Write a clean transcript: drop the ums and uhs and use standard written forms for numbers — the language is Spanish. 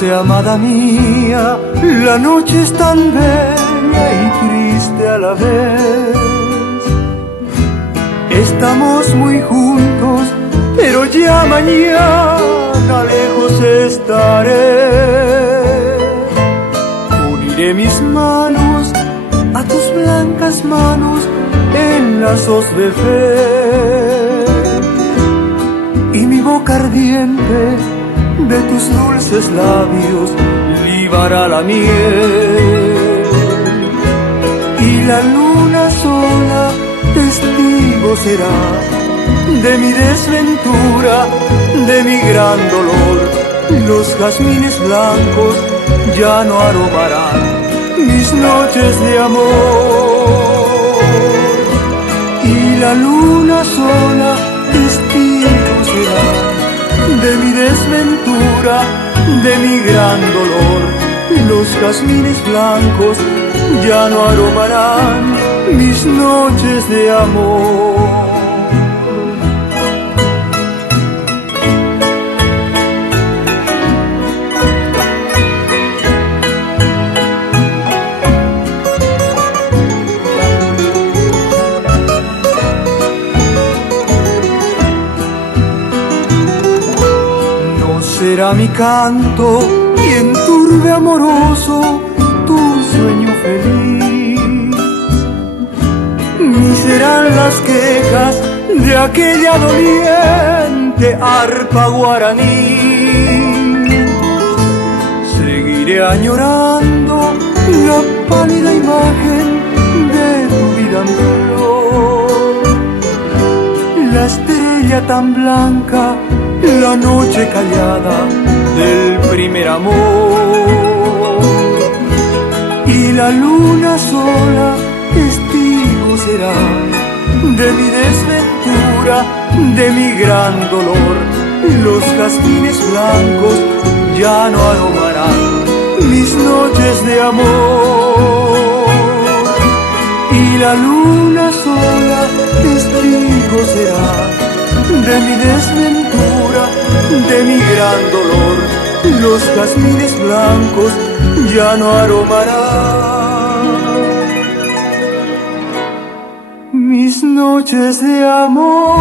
Dulce amada mía, la noche es tan bella y triste a la vez. Estamos muy juntos, pero ya mañana lejos estaré. Uniré mis manos a tus blancas manos en lazos de fe, y mi boca ardiente de tus dulces labios libará la miel. Y la luna sola testigo será de mi desventura, de mi gran dolor. Los jazmines blancos ya no aromarán mis noches de amor. Y la luna sola testigo será de mi desventura, de mi gran dolor. Los jazmines blancos ya no aromarán mis noches de amor. Será mi canto y enturbe amoroso tu sueño feliz, ni serán las quejas de aquella doliente arpa guaraní. Seguiré añorando la pálida imagen de tu vida en flor, la estrella tan blanca, la noche callada del primer amor. Y la luna sola testigo será de mi desventura, de mi gran dolor. Los jazmines blancos ya no aromarán mis noches de amor. Y la luna sola testigo será de mi desventura, de mi gran dolor. Los jazmines blancos ya no aromarán mis noches de amor.